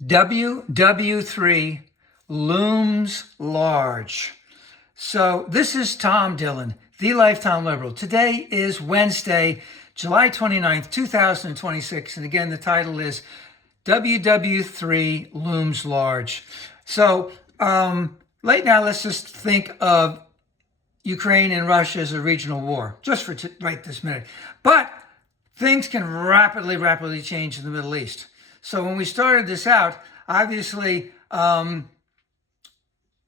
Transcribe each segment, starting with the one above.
WW3 Looms Large. So this is Tom Dillon, the Lifetime Liberal. Today is Wednesday, July 29th, 2026. And again, the title is WW3 Looms Large. So right now, let's just think of Ukraine and Russia as a regional war, just for right this minute. But things can rapidly change in the Middle East. So when we started this out, obviously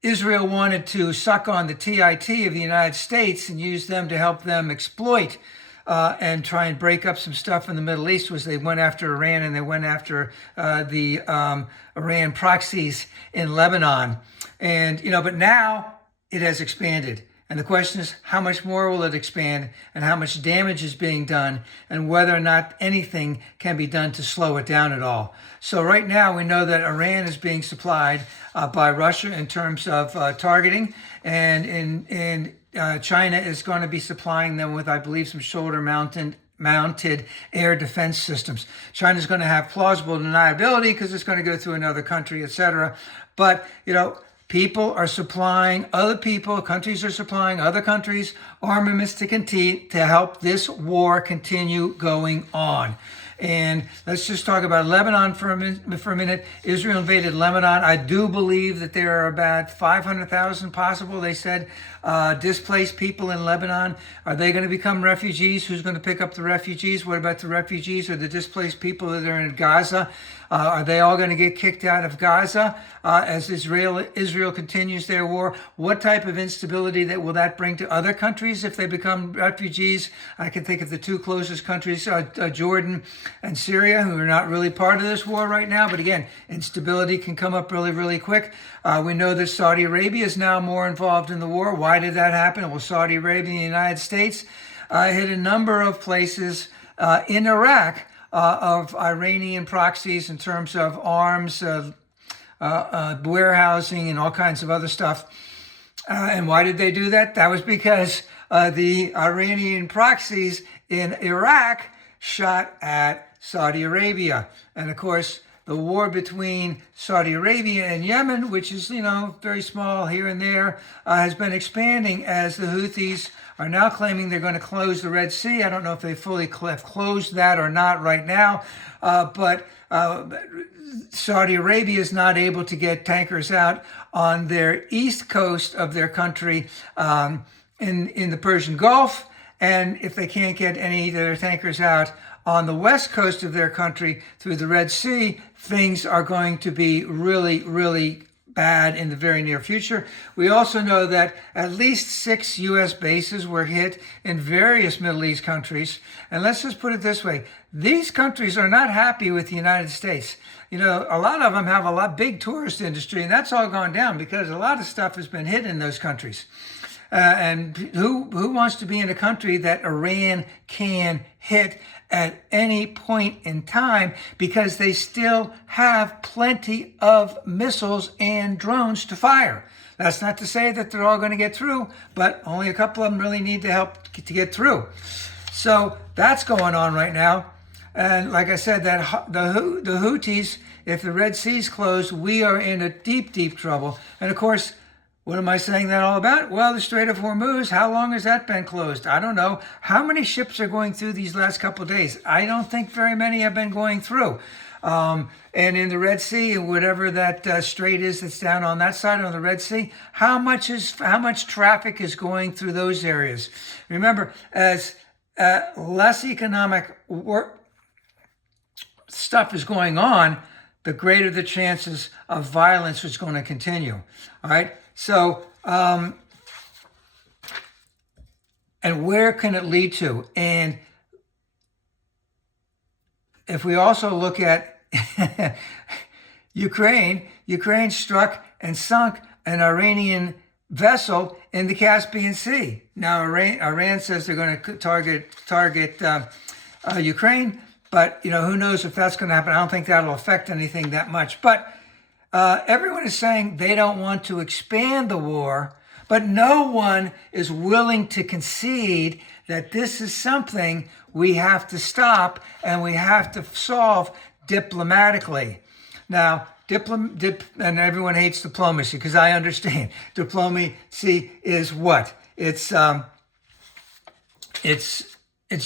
Israel wanted to suck on the TIT of the United States and use them to help them exploit and try and break up some stuff in the Middle East. Was they went after Iran and they went after the Iran proxies in Lebanon. And, but now it has expanded. And the question is, how much more will it expand and how much damage is being done and whether or not anything can be done to slow it down at all. So right now we know that Iran is being supplied by Russia in terms of targeting, and China is going to be supplying them with, I believe, some shoulder-mounted air defense systems. China's going to have plausible deniability because it's going to go through another country, etc. But, people are supplying other people, countries are supplying other countries armaments to help this war continue going on. And let's just talk about Lebanon for a minute. Israel invaded Lebanon. I do believe that there are about 500,000 possible, they said, displaced people in Lebanon. Are they going to become refugees? Who's going to pick up the refugees? What about the refugees or the displaced people that are in Gaza? Are they all going to get kicked out of Gaza as Israel continues their war? What type of instability will that bring to other countries if they become refugees? I can think of the two closest countries, Jordan and Syria, who are not really part of this war right now. But again, instability can come up really quick. We know that Saudi Arabia is now more involved in the war. Why did that happen? Well, Saudi Arabia and the United States hit a number of places in Iraq of Iranian proxies in terms of arms, warehousing, and all kinds of other stuff. And why did they do that? That was because the Iranian proxies in Iraq shot at Saudi Arabia. And of course, the war between Saudi Arabia and Yemen, which is, very small here and there, has been expanding as the Houthis are now claiming they're going to close the Red Sea. I don't know if they fully have closed that or not right now, but Saudi Arabia is not able to get tankers out on their east coast of their country in the Persian Gulf. And if they can't get any of their tankers out on the west coast of their country through the Red Sea, things are going to be really bad in the very near future. We also know that at least 6 U.S. bases were hit in various Middle East countries. And let's just put it this way. These countries are not happy with the United States. A lot of them have a big tourist industry, and that's all gone down because a lot of stuff has been hit in those countries. And who wants to be in a country that Iran can hit at any point in time, because they still have plenty of missiles and drones to fire. That's not to say that they're all going to get through, but only a couple of them really need to help to get through. So that's going on right now. And like I said, that the Houthis, if the Red Sea's closed, we are in a deep trouble. And of course, what am I saying that all about? Well, the Strait of Hormuz, how long has that been closed? I don't know. How many ships are going through these last couple of days? I don't think very many have been going through. And in the Red Sea, whatever that strait is that's down on that side on the Red Sea, how much traffic is going through those areas? Remember, as less economic stuff is going on, the greater the chances of violence is going to continue. All right. So, and where can it lead to? And if we also look at Ukraine struck and sunk an Iranian vessel in the Caspian Sea. Now, Iran says they're going to target Ukraine, but who knows if that's going to happen. I don't think that'll affect anything that much. But everyone is saying they don't want to expand the war, but no one is willing to concede that this is something we have to stop and we have to solve diplomatically. Now, and everyone hates diplomacy because I understand. Diplomacy is what? It's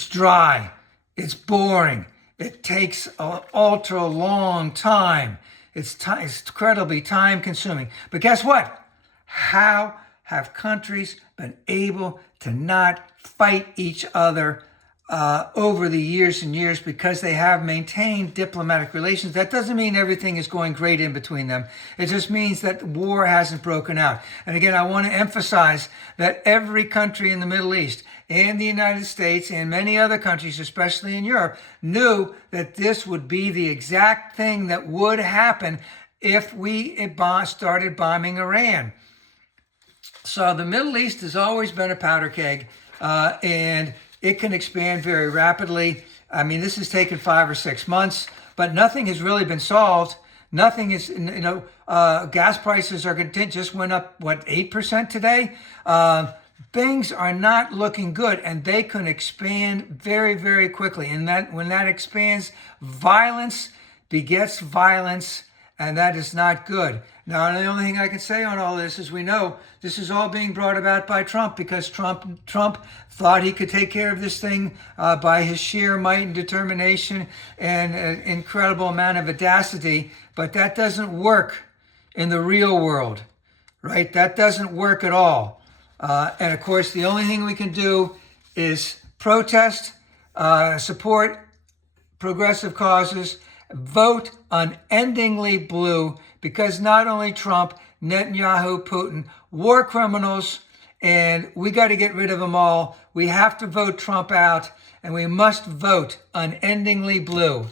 dry. It's boring. It takes an ultra long time. It's incredibly time consuming. But guess what? How have countries been able to not fight each other over the years and years? Because they have maintained diplomatic relations. That doesn't mean everything is going great in between them. It just means that war hasn't broken out. And again, I want to emphasize that every country in the Middle East and the United States and many other countries, especially in Europe, knew that this would be the exact thing that would happen if we started bombing Iran. So the Middle East has always been a powder keg, and it can expand very rapidly. I mean, this has taken 5 or 6 months, but nothing has really been solved. Nothing is, gas prices just went up, 8% today? Things are not looking good, and they can expand very, very quickly. And when that expands, violence begets violence, and that is not good. Now, the only thing I can say on all this is we know this is all being brought about by Trump, because Trump thought he could take care of this thing by his sheer might and determination and an incredible amount of audacity. But that doesn't work in the real world, right? That doesn't work at all. And of course, the only thing we can do is protest, support progressive causes, vote unendingly blue, because not only Trump, Netanyahu, Putin, war criminals, and we got to get rid of them all. We have to vote Trump out, and we must vote unendingly blue.